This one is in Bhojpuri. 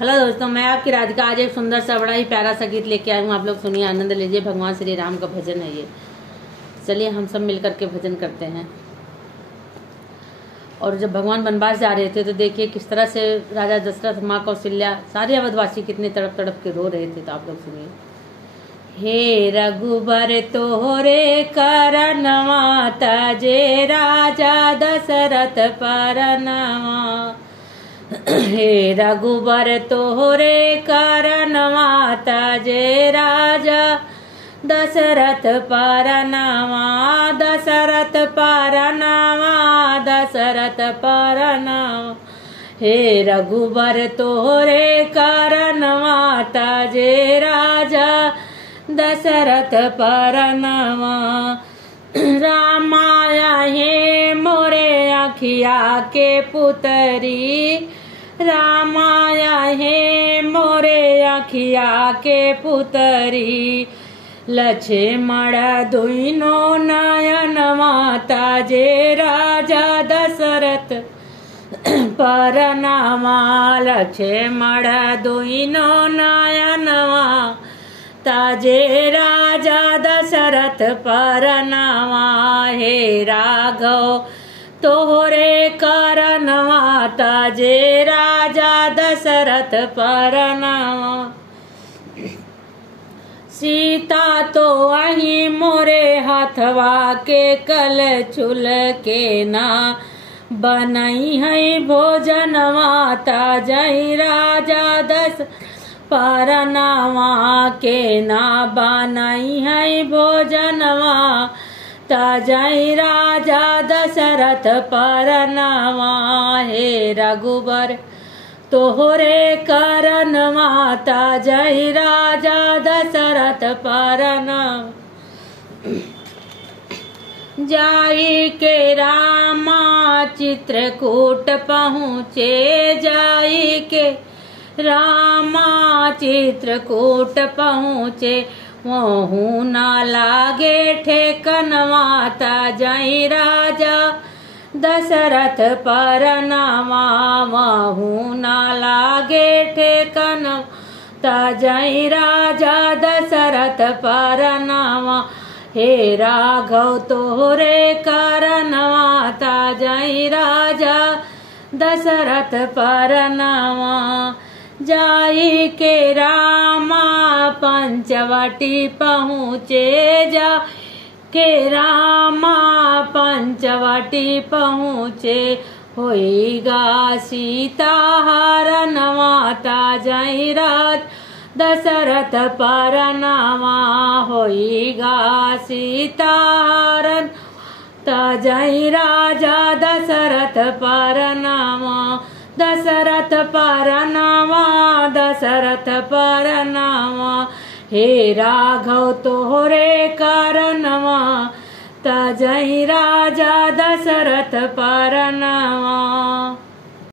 हेलो दोस्तों, मैं आपकी राधिका आज एक सुंदर सा बड़ा ही प्यारा सा गीत लेके आई हूँ। आप लोग सुनिए, आनंद लीजिए। भगवान श्री राम का भजन है ये। चलिए हम सब मिलकर के भजन करते हैं। और जब भगवान वनवास जा रहे थे तो देखिए किस तरह से राजा दशरथ, माँ कौशल्या, सारे अवधवासी कितने तड़प तड़प के रो रहे थे। तो आप लोग सुनिए। हे रघुबर तोरे करनवा तजे राजा दशरथ परनवा। हे रघुबर तोरे करनवा तजे राजा दशरथ परनवा। दशरथ परनवा, दशरथ परनवा। हे रघुबर तोरे करनवा तजे राजा दशरथ परनवा। रामाया हे मोरे अखिया के पुतरी। रामाया हे मोरे अखिया के पुतरी। लक्ष्मण दुइनो नयनवा तजे राजा दशरथ परनवा। लक्ष्मण दुइनो नयनवा तजे राजा दशरथ परनवा। हे राघव तोहरे करनवा तजे राजा दशरथ परनवा। सीता तो अही मोरे हाथवा के कल छुल के ना बनई है भोजनवा तजई राजा दशरथ परनवा। के ना बनई है भोजनवा तजई राजा दशरथ परनवा। हे रघुबर तोहरे करनवा तजई राजा दशरथ परनवा। जाई के रामा चित्रकूट पहुँचे। जाई के रामा चित्रकूट पहुँचे। वहू ना लागे ठेकनवा तजई राजा दशरथ परनवा। वहू ना लागे ठेकनवा तजई राजा दशरथ परनवा। हे राघव तोहरे करनवा तजई राजा दशरथ परनवा। जाई के रामा पंचवटी पहुँचे। जा के रामा पंचवटी पहुँचे। होइगा सीता हरनवा तजई राजा दशरथ परनवा। होइगा सीता हरन तजई राजा दशरथ परनवा। दशरथ परनवा, दशरथ परनवा। हे राघव तोहरे करनवा तजई राजा दशरथ परनवा।